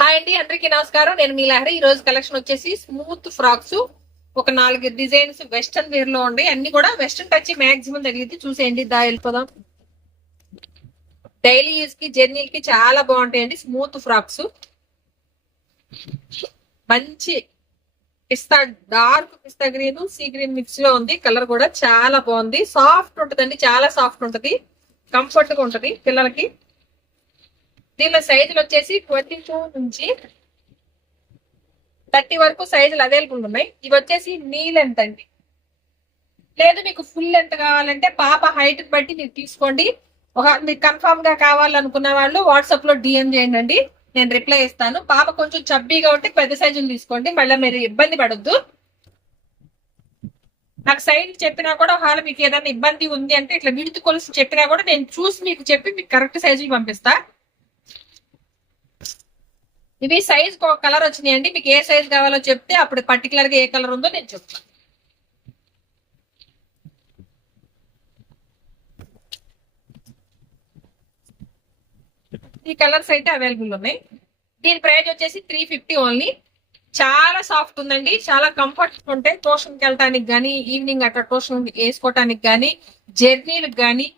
Hi అండి, అందరికీ నమస్కారం. నేను మీ లహరి. ఈ రోజు కలెక్షన్ వచ్చేసి స్మూత్ ఫ్రాక్స్, ఒక 4 డిజైన్స్ వెస్టర్న్ వేర్ లో ఉండి అన్ని కూడా వెస్టర్న్ టచ్ మాక్సిమం తగిలితే చూసేయండి. వెళ్ళిపోదాం. డైలీ యూజ్ కి జర్నీలకి చాలా బాగుంటాయండి స్మూత్ ఫ్రాక్స్. మంచి పిస్తా, డార్క్ పిస్తా గ్రీన్, సీ గ్రీన్ మిక్స్ లో ఉంది. కలర్ కూడా చాలా బాగుంది. సాఫ్ట్ ఉంటదండి, చాలా సాఫ్ట్ ఉంటది, కంఫర్ట్ గా ఉంటది పిల్లలకి. దీనిలో సైజులు వచ్చేసి 22 నుంచి 30 వరకు సైజులు అవైలబుల్ ఉన్నాయి. ఇవి వచ్చేసి నీ లెంత్ అండి. లేదు మీకు ఫుల్ లెంత్ కావాలంటే పాప హైట్ బట్టి మీరు తీసుకోండి. మీకు కన్ఫామ్ గా కావాలనుకున్న వాళ్ళు వాట్సాప్ లో డిఎం చేయండి, నేను రిప్లై ఇస్తాను. పాప కొంచెం చబ్బీగా ఉంటే పెద్ద సైజులు తీసుకోండి, మళ్ళీ మీరు ఇబ్బంది పడొద్దు. నాకు సైజ్ చెప్పినా కూడా ఒకవేళ మీకు ఏదైనా ఇబ్బంది ఉంది అంటే ఇట్లా విడుతు కొలిసి చెప్పినా కూడా నేను చూసి మీకు చెప్పి మీకు కరెక్ట్ సైజులు పంపిస్తా. ఇవి సైజ్ కలర్ వచ్చినాయండి. మీకు ఏ సైజ్ కావాలో చెప్తే అప్పుడు పర్టికులర్ గా ఏ కలర్ ఉందో నేను చెప్తాను. ఈ కలర్స్ అయితే అవైలబుల్ ఉన్నాయి. దీని ప్రైస్ వచ్చేసి 350 ఓన్లీ. చాలా సాఫ్ట్ ఉందండి, చాలా కంఫర్ట్ ఉంటాయి. ట్యూషన్కి వెళ్ళటానికి కానీ, ఈవినింగ్ అట్లా ట్యూషన్ వేసుకోవటానికి కానీ, జర్నీలకు కానీ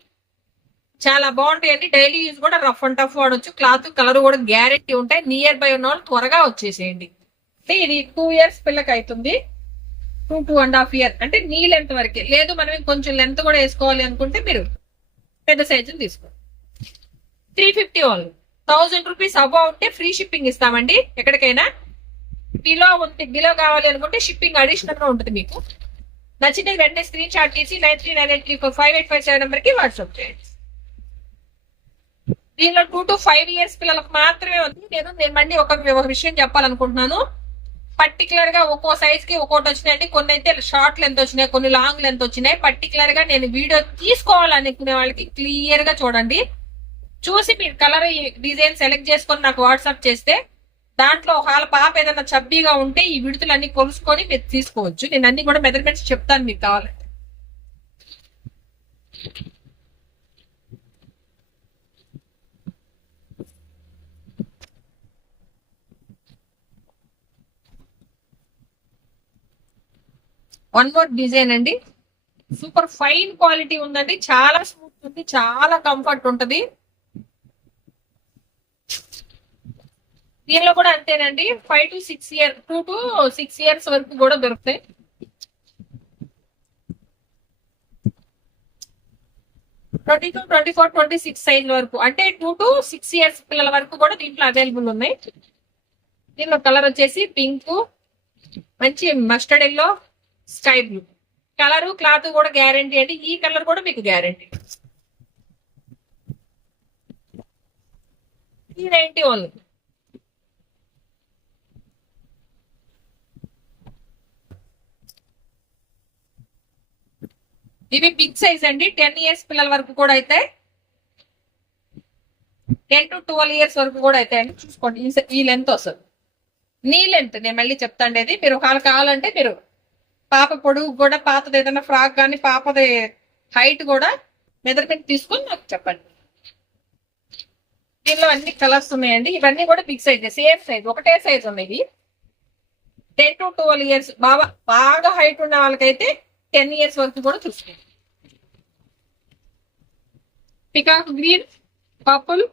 చాలా బాగుంటాయండి. డైలీ యూజ్ కూడా రఫ్ అండ్ టఫ్ వాడచ్చు. క్లాత్ కలర్ కూడా గ్యారెంటీ ఉంటాయి. నియర్ బై ఉన్న వాళ్ళు త్వరగా వచ్చేసేయండి. అంటే ఇది 2 ఇయర్స్ పిల్లకి అవుతుంది, 2.5 ఇయర్ అంటే నీ లెంత్ వరకే. లేదు మనం కొంచెం లెంత్ కూడా వేసుకోవాలి అనుకుంటే మీరు పెద్ద సైజుని తీసుకోండి. 350 ఓన్లీ. 1000 రూపీస్ అబౌవ్ ఉంటే ఫ్రీ షిప్పింగ్ ఇస్తామండి ఎక్కడికైనా. బిలో కావాలి అనుకుంటే షిప్పింగ్ అడిషనల్ గా ఉంటుంది. మీకు నచ్చితే వెంటనే స్క్రీన్ షాట్ తీసి 9398345857 నెంబర్ కి వాట్సాప్ చేయండి. దీనిలో 2 to 5 ఇయర్స్ పిల్లలకు మాత్రమే ఉంది. నేను మళ్ళీ ఒక విషయం చెప్పాలనుకుంటున్నాను. పర్టికులర్ గా ఒక్కో సైజ్ కి ఒక్కోటి వచ్చినాయండి. కొన్ని అయితే షార్ట్ లెంత్ వచ్చినాయి, కొన్ని లాంగ్ లెంత్ వచ్చినాయి. పర్టికులర్ గా నేను వీడియో తీసుకోవాలనుకునే వాళ్ళకి క్లియర్ గా చూడండి. చూసి మీరు కలర్ డిజైన్ సెలెక్ట్ చేసుకొని నాకు వాట్సాప్ చేస్తే దాంట్లో ఒకవేళ పాప ఏదైనా చబ్బీగా ఉంటే ఈ విడుతులన్నీ కొలుసుకొని మీరు తీసుకోవచ్చు. నేను అన్ని కూడా మెజర్మెంట్స్ చెప్తాను మీకు కావాలంటే. వన్ మోర్ డిజైన్ అండి. సూపర్ ఫైన్ క్వాలిటీ ఉందండి, చాలా స్మూత్ ఉంది, చాలా కంఫర్ట్ ఉంటది. దీనిలో కూడా అంతేనండి. 5 to 6 ఇయర్స్, 2 to 6 ఇయర్స్ వరకు కూడా దొరుకుతాయి. ట్వంటీ 24, 26 సైజ్ వరకు అంటే 2 to 6 ఇయర్స్ పిల్లల వరకు కూడా దీంట్లో అవైలబుల్ ఉన్నాయి. దీనిలో కలర్ వచ్చేసి పింక్, మంచి mustard yellow, sky blue. Colour cloth కూడా గ్యారంటీ అండి. ఈ కలర్ కూడా మీకు గ్యారంటీ. 390 ఓన్లీ. ఇవి బిగ్ సైజ్ అండి. 10 ఇయర్స్ పిల్లల వరకు కూడా అయితే, 10 to 12 ఇయర్స్ వరకు కూడా అయితే అండి. చూసుకోండి, ఈ లెంత్ వస్తుంది. నీ లెంత్ నేను మళ్ళీ చెప్తాండి. అది మీరు ఒకవేళ కావాలంటే మీరు పాప పొడుగు కూడా పాతది ఏదైనా ఫ్రాక్ కానీ పాపది హైట్ కూడా మెజర్మెంట్ తీసుకొని నాకు చెప్పండి. దీనిలో అన్ని కలర్స్ ఉన్నాయండి. ఇవన్నీ కూడా బిగ్ సైజ్, సేమ్ సైజ్, ఒకటే సైజ్ ఉన్నాయి. 10 to 12 ఇయర్స్ బాగా హైట్ ఉన్న వాళ్ళకైతే 10 ఇయర్స్ వరకు కూడా చూసుకోండి. Peacock green, purple,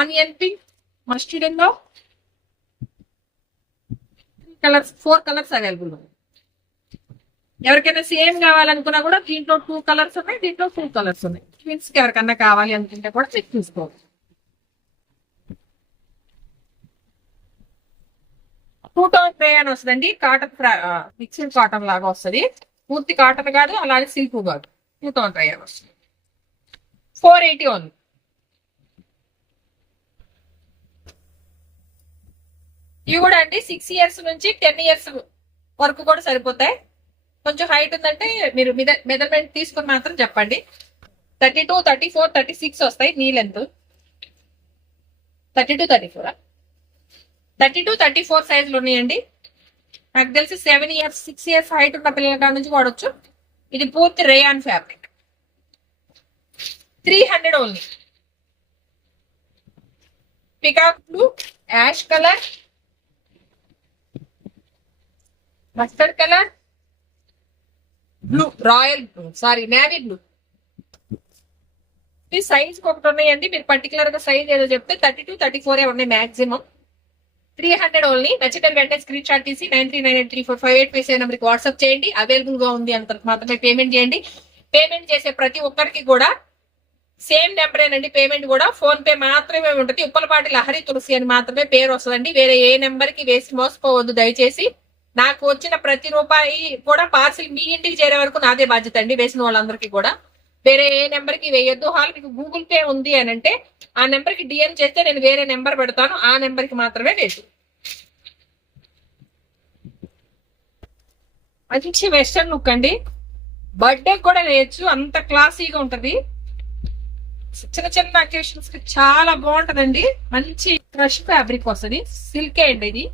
onion pink, mustard yellow colours, 4 colours available ఉన్నాయి. ఎవరికైనా సేమ్ కావాలనుకున్నా కూడా దీంట్లో 2 కలర్స్ ఉన్నాయి, దీంట్లో 2 కలర్స్ ఉన్నాయి. ట్విన్స్ కి ఎవరికన్నా కావాలి అనుకుంటే కూడా చెక్ చూసుకోవాలి. 2 టోన్ రేయాన్ వస్తుందండి. కాటన్ మిక్స్డ్ కాటన్ లాగా వస్తుంది. పూర్తి కాటన్ కాదు, అలాగే సిల్క్ కాదు. 2 టోన్ రేయాన్ వస్తుంది. 480 ఓన్లీ. ఇవి కూడా అండి 6 ఇయర్స్ నుంచి 10 ఇయర్స్ వరకు కూడా సరిపోతాయి. కొంచెం హైట్ ఉందంటే మీరు మెజర్మెంట్ తీసుకుని మాత్రం చెప్పండి. 32, 34, 36 వస్తాయి నీ లెంత్. 32, 34, 32, 34 సైజులు ఉన్నాయండి. నాకు తెలిసి 7 ఇయర్స్, 6 ఇయర్స్ హైట్ ఉన్న పిల్లల కాడ నుంచి వాడచ్చు. ఇది పూర్తి rayon fabric. 300 only. Peacock blue, ash colour, mustard colour, blue, royal blue, sorry navy blue. ఈ సైజ్ ఒకటి ఉన్నాయండి. మీరు పర్టికులర్ గా సైజ్ ఏదో చెప్తే 32, 34 ఉన్నాయి మాక్సిమం. 300 ఓన్లీ. నచ్చితే వెంటనే స్క్రీన్ షాట్ తీసి 9398345857 నెంబర్కి వాట్సాప్ చేయండి. అవైలబుల్ గా ఉంది అంత మాత్రమే పేమెంట్ చేయండి. పేమెంట్ చేసే ప్రతి ఒక్కరికి కూడా సేమ్ నెంబరేనండి. పేమెంట్ కూడా ఫోన్ పే మాత్రమే ఉంటుంది. ఉప్పలపాటి లహరి తులసి అని మాత్రమే పేరు వస్తుందండి. వేరే ఏ నెంబర్ కి వేసి మోసపోవద్దు దయచేసి. నాకు వచ్చిన ప్రతి రూపాయి కూడా పార్సిల్ మీ ఇంటికి చేరే వరకు నాదే బాధ్యత అండి. వేసిన వాళ్ళందరికీ కూడా వేరే ఏ నెంబర్ కి వేయొద్దు. హాల్ మీకు గూగుల్ పే ఉంది అని అంటే ఆ నెంబర్ కి డిఎం చేస్తే నేను వేరే నెంబర్ పెడతాను. ఆ నెంబర్ కి మాత్రమే వేసు. మంచి వెస్టర్న్ లుక్ అండి. బర్త్డే కూడా వేయచ్చు, అంత క్లాసీగా ఉంటది. చిన్న చిన్న అకేషన్స్ కి చాలా బాగుంటదండి. మంచి క్రష్ ఫ్యాబ్రిక్ వస్తుంది. సిల్కే అండి ఇది.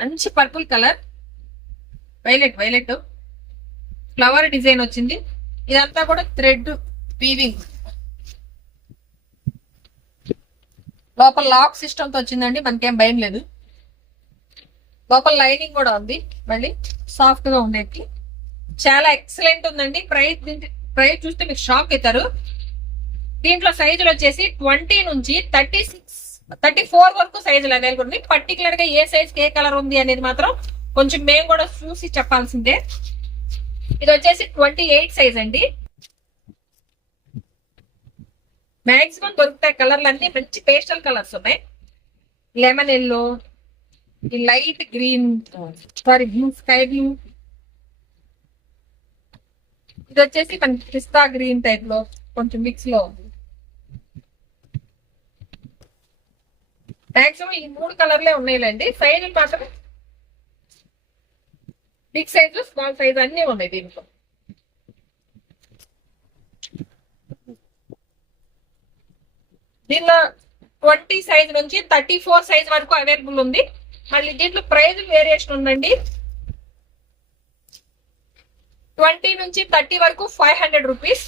మంచి purple colour, violet flower design వచ్చింది. ఇదంతా కూడా థ్రెడ్ వీవింగ్. లోపల లాక్ సిస్టమ్ తో వచ్చిందండి. మనకేం భయం లేదు. లోపల లైనింగ్ కూడా ఉంది. మళ్ళీ సాఫ్ట్ గా ఉండేది. చాలా ఎక్సలెంట్ ఉందండి. ప్రైస్ చూస్తే మీకు షాక్ అవుతారు. దీంట్లో సైజులు వచ్చేసి 20 నుంచి 34 వరకు సైజులు అవైలబుల్ ఉంది. పర్టికులర్ గా ఏ సైజ్ ఏ కలర్ ఉంది అనేది మాత్రం కొంచెం మేము కూడా చూసి చెప్పాల్సిందే. ఇది వచ్చేసి 28 సైజ్ అండి. మాక్సిమం దొరుకుతాయి కలర్లు అన్ని. మంచి పేస్టల్ కలర్స్ ఉన్నాయి. లెమన్ ఎల్లో, ఈ light green, sorry blue, sky blue. ఇది వచ్చేసి మన పిస్తా గ్రీన్ టైప్ లో కొంచెం మిక్స్ లో ఉంది. మాక్సిమం ఈ 3 కలర్లే ఉన్నాయిలేండి. సైజులు మాత్రమే బిగ్ సైజు, స్మాల్ సైజు అన్ని ఉన్నాయి దీంట్లో. దీనిలో 20 సైజ్ నుంచి 34 సైజ్ వరకు అవైలబుల్ ఉంది. మళ్ళీ దీంట్లో ప్రైజ్ వేరియేషన్ ఉందండి. 20 నుంచి 30 వరకు 500 రూపీస్.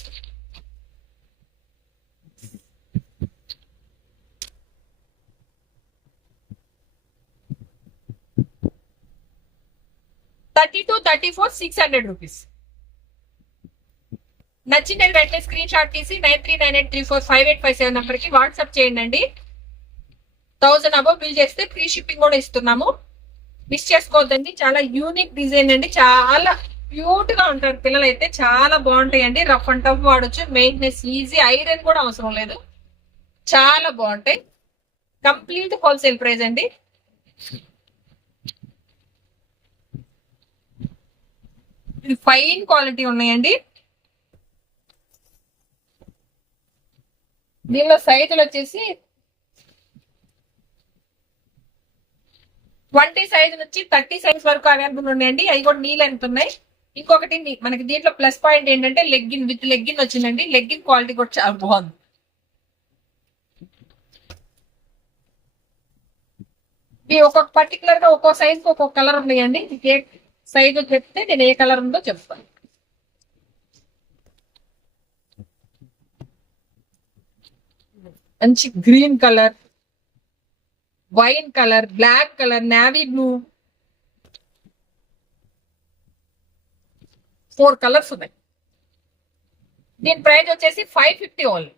30 to 34 600 rupees. నచ్చిన వెంటనే స్క్రీన్ షాట్ తీసి 9398345857 నెంబర్కి వాట్సాప్ చేయండి. 1000 అబౌవ్ బిల్ చేస్తే ఫ్రీ షిప్పింగ్ కూడా ఇస్తున్నాము. మిస్ చేసుకోవద్దండి. చాలా యూనిక్ డిజైన్ అండి. చాలా క్యూట్ గా ఉంటారు పిల్లలు అయితే. చాలా బాగుంటాయండి. రఫ్ అండ్ టఫ్ వాడచ్చు. Maintenance easy. ఐరన్ కూడా అవసరం లేదు. చాలా బాగుంటాయి. కంప్లీట్ హోల్సేల్ ప్రైస్ అండి. ఫైన్ క్వాలిటీ ఉన్నాయండి. దీనిలో సైజులు వచ్చేసి 20 సైజ్ నుంచి 30 సైజ్ వరకు అవైలబుల్ ఉన్నాయండి. అవి కూడా నీ లెంత్ ఉన్నాయి. ఇంకొకటి మనకి దీంట్లో ప్లస్ పాయింట్ ఏంటంటే లెగ్గిన్ విత్ లెగ్గిన్ వచ్చిందండి. లెగ్గిన్ క్వాలిటీ కూడా చాలా బాగుంది. ఇవి ఒక్కొక్క పర్టికులర్ గా ఒక్కో సైజ్ ఒక్కొక్క కలర్ ఉన్నాయండి. ఏ సైజు చెప్తే నేను ఏ కలర్ ఉందో చెప్తాను. మంచి green colour, wine colour, black colour, navy blue, 4 colours ఉన్నాయి. దీని ప్రైస్ వచ్చేసి 550 ఓన్లీ.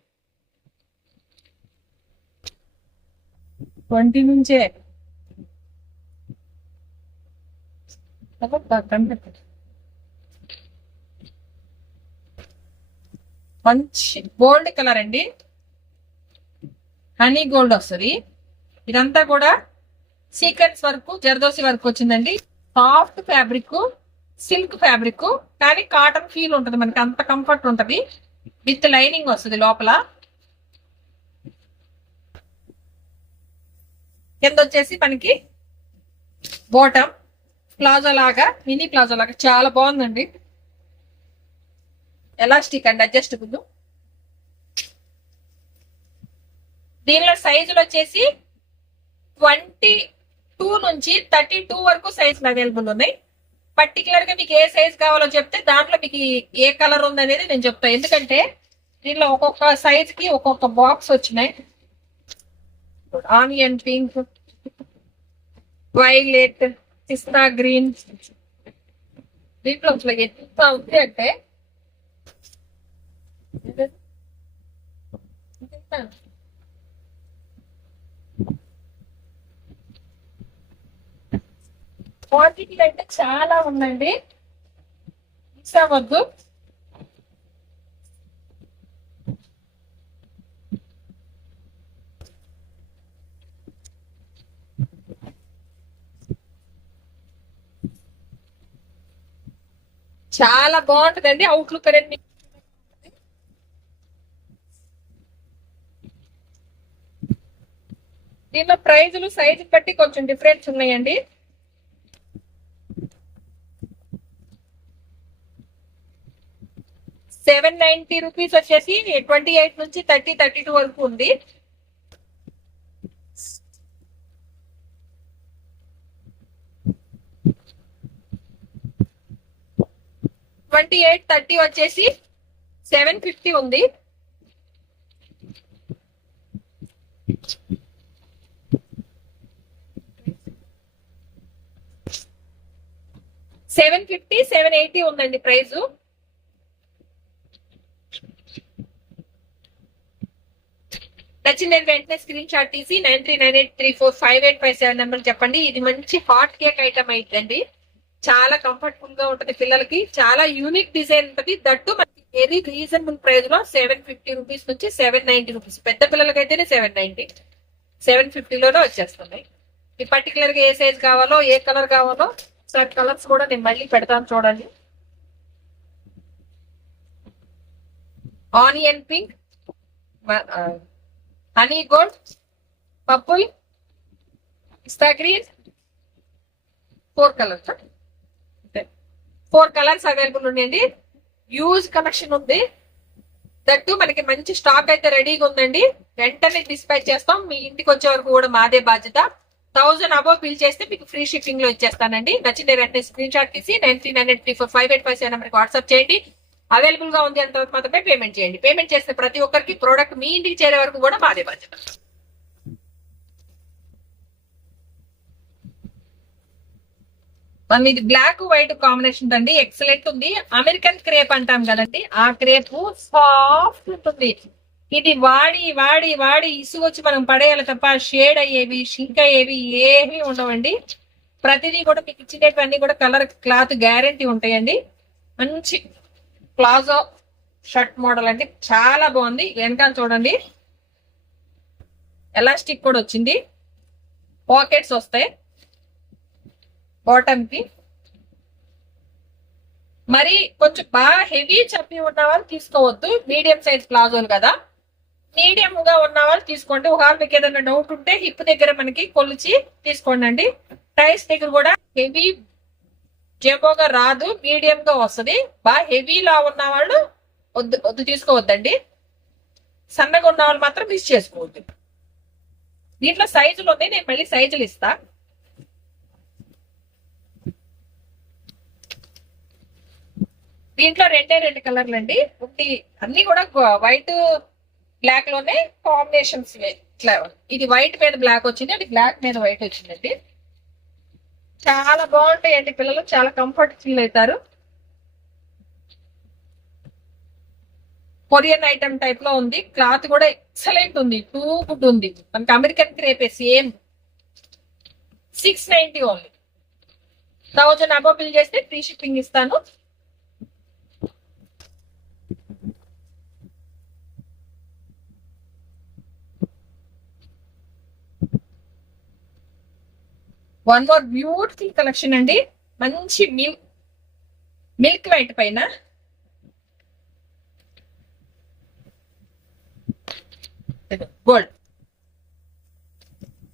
20 నుంచే మంచి గోల్డ్ కలర్ అండి. హనీ గోల్డ్ వస్తుంది. ఇదంతా కూడా సీక్వెన్స్ వర్క్, జర్దోసి వర్క్ వచ్చిందండి. సాఫ్ట్ ఫ్యాబ్రిక్, సిల్క్ ఫ్యాబ్రిక్, కానీ కాటన్ ఫీల్ ఉంటుంది. మనకి అంత కంఫర్ట్ ఉంటుంది. విత్ లైనింగ్ వస్తుంది లోపల. కింద వచ్చేసి మనకి బాటమ్ ప్లాజో లాగా, మినీ ప్లాజో లాగా చాలా బాగుందండి. Elastic and adjustable. దీనిలో సైజులు వచ్చేసి 22 నుంచి 32 వరకు సైజులు అవైలబుల్ ఉన్నాయి. పర్టికులర్ గా మీకు ఏ సైజ్ కావాలో చెప్తే దాంట్లో మీకు ఏ కలర్ ఉంది అనేది నేను చెప్తాను. ఎందుకంటే దీనిలో ఒక్కొక్క సైజ్ కి ఒక్కొక్క బాక్స్ వచ్చినాయి. ఆనియన్ పింక్, వైలెట్, పిస్తా గ్రీన్. దీంట్లో అసలు ఎంత ఉంది అంటే క్వాంటిటీ అంటే చాలా ఉందండి, మిస్ అవ్వద్దు. చాలా బాగుంటుందండి అవుట్లుక్ అనేది. దీనిలో ప్రైజులు సైజు బట్టి కొంచెం డిఫరెన్స్ ఉన్నాయండి. ₹790 వచ్చేసి 28 నుంచి 32 వరకు ఉంది. $28, $30 వచ్చేసి 750 ఉంది. $750, $780 ఉందండి ప్రైస్. నచ్చిన వెంటనే స్క్రీన్ షాట్ తీసి 9398345857 నెంబర్ చెప్పండి. ఇది మంచి హాట్ కేక్ ఐటమ్ అయిద్దండి. చాలా కంఫర్టబుల్ గా ఉంటది పిల్లలకి. చాలా యూనిక్ డిజైన్ ఉంటది. దట్టు మనకి వెరీ రీజనబుల్ ప్రైస్ లో ₹750 నుంచి ₹790. పెద్ద పిల్లలకైతేనే $790, $750లోనే వచ్చేస్తున్నాయి. ఈ పర్టికులర్ గా ఏ సైజ్ కావాలో, ఏ కలర్ కావాలో, సార్ కలర్స్ కూడా నేను మళ్ళీ పెడతాను చూడండి. Onion pink, honey gold, purple, pista green, 4 colours. 4 colours available ఉన్నాయండి. Huge collection that. దట్టు మనకి మంచి స్టాక్ అయితే రెడీగా ఉందండి. వెంటనే డిస్పాచ్ చేస్తాం. మీ ఇంటికి వచ్చే వరకు కూడా మాదే బాధ్యత. 1000 అబోవ్ బిల్ చేస్తే మీకు ఫ్రీ షిప్పింగ్ లో ఇచ్చేస్తానండి. నచ్చిన వెంటనే స్క్రీన్ షాట్ తీసి 9398345857 నెంబర్కి వాట్సాప్ చేయండి. అవైలబుల్ గా ఉంది అంత మాత్రమే పేమెంట్ చేయండి. పేమెంట్ చేస్తే ప్రతి ఒక్కరికి ప్రోడక్ట్ మీ ఇంటికి చేరే వరకు కూడా మాదే బాధ్యత. ఇది బ్లాక్ వైట్ కాంబినేషన్ అండి. ఎక్సలెంట్ ఉంది. అమెరికన్ క్రేప్ అంటాం కదండి, ఆ క్రేప్ సాఫ్ట్ ఉంటుంది. ఇది వాడి వాడి వాడి ఇసుగొచ్చి మనం పడేయాలి తప్ప షేడ్ అయ్యేవి, షింక్ అయ్యేవి ఏమీ ఉండవండి. ప్రతిదీ కూడా మీకు ఇచ్చినవన్నీ కూడా కలర్ క్లాత్ గ్యారంటీ ఉంటాయండి. మంచి ప్లాజో షర్ట్ మోడల్ అండి, చాలా బాగుంది. వెనకాల చూడండి ఎలాస్టిక్ కూడా వచ్చింది, పాకెట్స్ వస్తాయి బాటమ్ కి. మరి కొంచెం బాగా హెవీ చప్పి ఉన్న వాళ్ళు తీసుకోవద్దు, మీడియం సైజ్ ప్లాజోలు కదా. మీడియం గా ఉన్న వాళ్ళు తీసుకోండి. ఒకవేళ మీకు ఏదైనా డౌట్ ఉంటే హిప్ దగ్గర మనకి కొలిచి తీసుకోండి అండి. టైస్ దగ్గర కూడా హెవీ జంబోగా రాదు, మీడియం గా వస్తుంది. బాగా హెవీలా ఉన్న వాళ్ళు వద్దు తీసుకోవద్దండి. సన్నగా ఉన్న వాళ్ళు మాత్రం మిస్ చేసుకోవద్దు. దీంట్లో సైజులు ఉన్నాయి, నేను మళ్ళీ సైజులు ఇస్తా. దీంట్లో 2 కలర్లు అండి. ఒకటి అన్ని కూడా వైట్ బ్లాక్ లోనే కాంబినేషన్స్. ఇట్లా ఇది వైట్ మీద బ్లాక్ వచ్చింది, అది బ్లాక్ మీద వైట్ వచ్చిందండి. చాలా బాగుంటాయండి. పిల్లలు చాలా కంఫర్ట్ ఫీల్ అవుతారు. కొరియన్ ఐటమ్ టైప్ లో ఉంది. క్లాత్ కూడా ఎక్సలెంట్ ఉంది, టూ గుడ్ ఉంది. మనకి American crepe same. 690 only. 1000 above bill చేస్తే ఫ్రీ షిప్పింగ్ ఇస్తాను. వన్ మోర్ బ్యూటిఫుల్ కలెక్షన్ అండి. మంచి మిల్క్ వైట్ పైన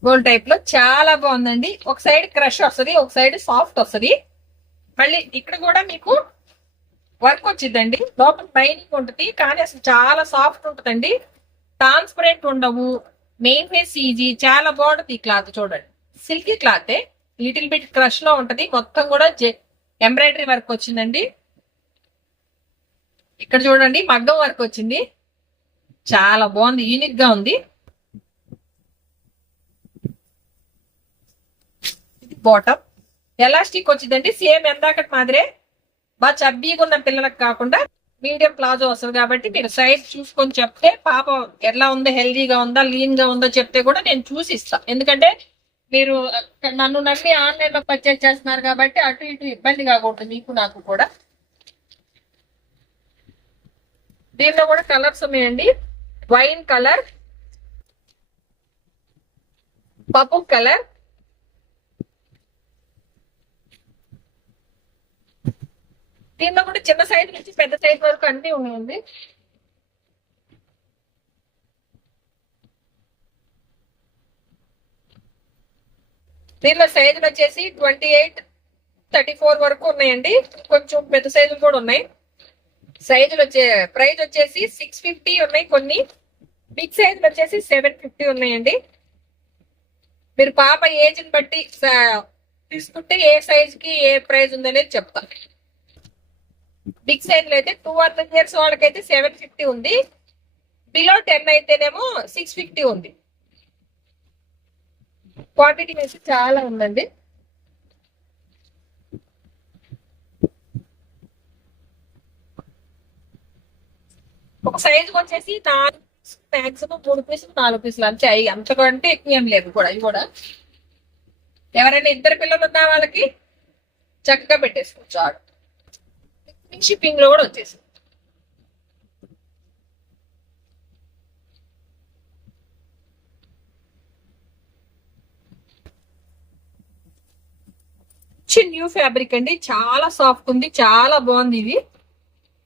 గోల్డ్ టైప్ లో చాలా బాగుందండి. ఒక సైడ్ క్రష్ వస్తుంది, ఒక సైడ్ సాఫ్ట్ వస్తుంది. మళ్ళీ ఇక్కడ కూడా మీకు వర్క్ వచ్చిందండి. లోపల లైనింగ్ ఉంటుంది కానీ అసలు చాలా సాఫ్ట్ ఉంటుందండి. ట్రాన్స్పరెంట్ ఉండవు. మెయిన్ ఫేస్ ఈజీ, చాలా బాగుంటుంది. ఈ క్లాత్ చూడండి, సిల్కీ క్లాతే, లిటిల్ బిట్ క్రష్ లో ఉంటది. మొత్తం కూడా ఎంబ్రాయిడరీ వర్క్ వచ్చిందండి. ఇక్కడ చూడండి మగ్గం వర్క్ వచ్చింది. చాలా బాగుంది, యూనిక్ గా ఉంది. బాటమ్, ఎలాస్టిక్ వచ్చిందండి సేమ్ ఎందాకటి మాదిరే. బాగా చబ్బీగా ఉన్న పిల్లలకు కాకుండా మీడియం ప్లాజో వస్తుంది కాబట్టి మీరు సైజ్ చూసుకొని చెప్తే పాప ఎలా ఉందో, హెల్దీగా ఉందా, లీన్ గా ఉందో చెప్తే కూడా నేను చూసి ఇస్తా. ఎందుకంటే మీరు నన్ను నమ్మి ఆన్లైన్ లో పర్చేజ్ చేస్తున్నారు కాబట్టి అటు ఇటు ఇబ్బంది కాకూడదు మీకు నాకు కూడా. దీనిలో కూడా కలర్స్ ఉన్నాయండి. వైన్ కలర్, పప్పు కలర్, దీనిలో కూడా చిన్న సైజ్ నుంచి పెద్ద సైజ్ వరకు అన్ని ఉన్నాయండి. దీనిలో సైజులు వచ్చేసి 28, 34 వరకు ఉన్నాయండి. కొంచెం పెద్ద సైజులు కూడా ఉన్నాయి. సైజులు ప్రైస్ వచ్చేసి 650 ఉన్నాయి. కొన్ని బిగ్ సైజులు వచ్చేసి 750 ఉన్నాయండి. మీరు పాప ఏజ్ ని బట్టి తీసుకుంటే ఏ సైజ్ కి ఏ ప్రైస్ ఉందనేది చెప్తా. బిగ్ సైజులు అయితే 2 or 3 years వాళ్ళకైతే 750 ఉంది. బిలో 10 అయితేనేమో 650 ఉంది. క్వాంటిటీ వేసి చాలా ఉందండి. ఒక సైజు వచ్చేసి మాక్సిమం 3 పీసులు 4 పీసులు అంతే. అంతకంటే ఎక్కువ ఏం లేదు కూడా. ఇవి కూడా ఎవరైనా ఇద్దరు పిల్లలు ఉన్న వాళ్ళకి చక్కగా పెట్టేసుకోవచ్చు. ఆర్డర్ షిప్పింగ్ లో కూడా వచ్చేసి న్యూ ఫ్యాబ్రిక్ అండి. చాలా సాఫ్ట్ ఉంది, చాలా బాగుంది. ఇది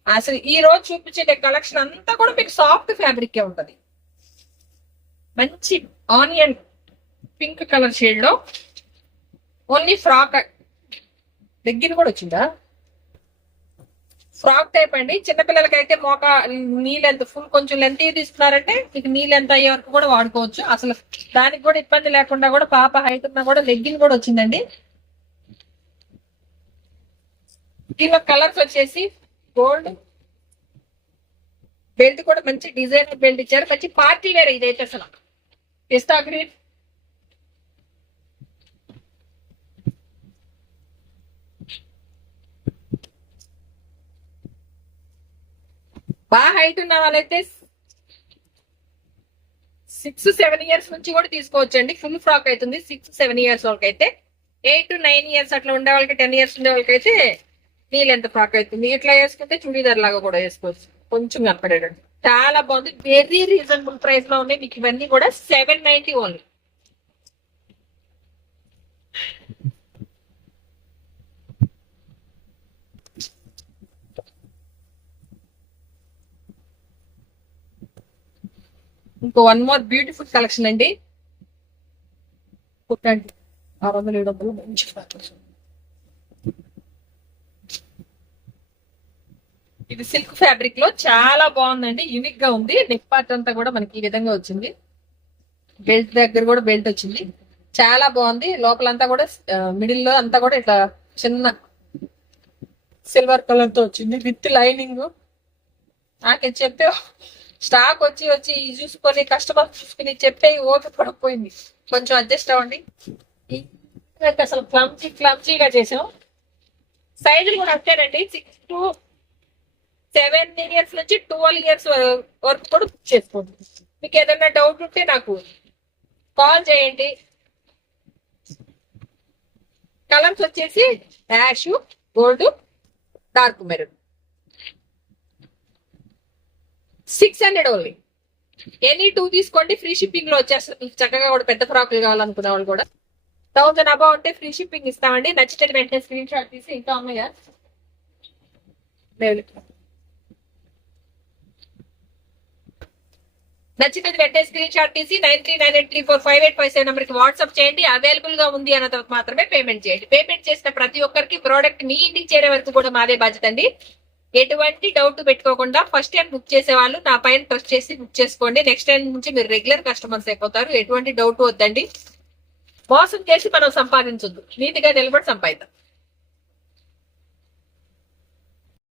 అసలు ఈ రోజు చూపించే కలెక్షన్ అంతా కూడా మీకు సాఫ్ట్ ఫ్యాబ్రిక్ ఉంటది. మంచి ఆనియన్ పింక్ కలర్ షేడ్ లో ఓన్లీ ఫ్రాక్ దగ్గర కూడా వచ్చిందా. ఫ్రాక్ టైప్ అండి. చిన్నపిల్లలకైతే మోక నీ లెంత్ ఫుల్ కొంచెం లెంత్ తీసుకున్నారంటే మీకు నీ లెంత్ అయ్యే వరకు కూడా వాడుకోవచ్చు. అసలు దానికి కూడా ఇబ్బంది లేకుండా కూడా పాప హైట్ ఉన్నా కూడా లెగ్గిన్ కూడా వచ్చిందండి. దీనిలో కలర్స్ వచ్చేసి గోల్డ్, బెల్ట్ కూడా మంచి డిజైనర్ బెల్ట్ ఇచ్చారు. మంచి పార్టీ వేర్ ఇదైతే అసలు. పిస్తా గ్రీన్, బాగా హైట్ ఉన్న వాళ్ళైతే 6-7 years నుంచి కూడా తీసుకోవచ్చు అండి. ఫుల్ ఫ్రాక్ అవుతుంది 6-7 years వాళ్ళకి అయితే. 8 to 9 years అట్లా ఉండే వాళ్ళకి, 10 years ఉండే వాళ్ళకి అయితే నీళ్ళు ఎంత ఫ్రాక్ అవుతుంది. ఇట్లా వేసుకుంటే చుడీదార్ లాగా కూడా వేసుకోవచ్చు, కొంచెం కనపడేటట్టు. చాలా బాగుంది. వెరీ రీజనబుల్ ప్రైస్ లో ఉన్నాయి మీకు ఇవన్నీ కూడా. 790 ఓన్లీ. ఇంకో 1 more బ్యూటిఫుల్ కలెక్షన్ అండి. 600-700 మంచి ఇది సిల్క్ ఫ్యాబ్రిక్ లో చాలా బాగుందండి. యూనిక్ గా ఉంది. నెక్ పార్ట్ అంతా కూడా మనకి ఈ విధంగా వచ్చింది. బెల్ట్ దగ్గర కూడా బెల్ట్ వచ్చింది. చాలా బాగుంది. లోపలంతా కూడా మిడిల్ లో అంతా కూడా ఇట్లా చిన్న సిల్వర్ కలర్ తో వచ్చింది విత్ లైనింగ్. నాకు చెప్పే స్టాక్ వచ్చి చూసుకొని కస్టమర్ చూసుకుని చెప్పే ఓపిక పడిపోయింది. కొంచెం అడ్జస్ట్ అవ్వండి. అసలు క్లమ్జీగా చేసాం. సైజులు కూడా అంతేనండి. 6 to 7 years నుంచి 12 years వరకు కూడా బుక్ చేసుకోండి. మీకు ఏదైనా డౌట్ ఉంటే నాకు కాల్ చేయండి. కలర్స్ వచ్చేసి ash, gold, dark maroon. 600 only. Any 2 తీసుకోండి, ఫ్రీ షిప్పింగ్ లో వచ్చేస్తుంది. చక్కగా కూడా పెద్ద ఫ్రాకులు కావాలనుకునే వాళ్ళు కూడా 1000 అబౌవ్ ఉంటే ఫ్రీ షిప్పింగ్ ఇస్తామండి. నచ్చితే వెంటనే స్క్రీన్ షాట్ తీసి ఇంకా ఉన్నాయా నచ్చితే వెంటనే స్క్రీన్ షాట్ తీసి 9398345857 నెంబర్ కి వాట్సాప్ చేయండి. అవైలబుల్ గా ఉంది అన్న తర్వాత మాత్రమే పేమెంట్ చేయండి. పేమెంట్ చేసిన ప్రతి ఒక్కరికి ప్రోడక్ట్ మీ ఇంటికి చేరే వరకు కూడా మాదే బాధ్యత అండి. ఎటువంటి డౌట్ పెట్టుకోకుండా ఫస్ట్ టైం బుక్ చేసే వాళ్ళు నా పైన ట్రస్ట్ చేసి బుక్ చేసుకోండి. నెక్స్ట్ టైం నుంచి మీరు రెగ్యులర్ కస్టమర్స్ అయిపోతారు. ఎటువంటి డౌట్ వద్దండి. మోసం చేసి మనం సంపాదించొద్దు, నీతిగా నిలబడి సంపాదిద్దాం.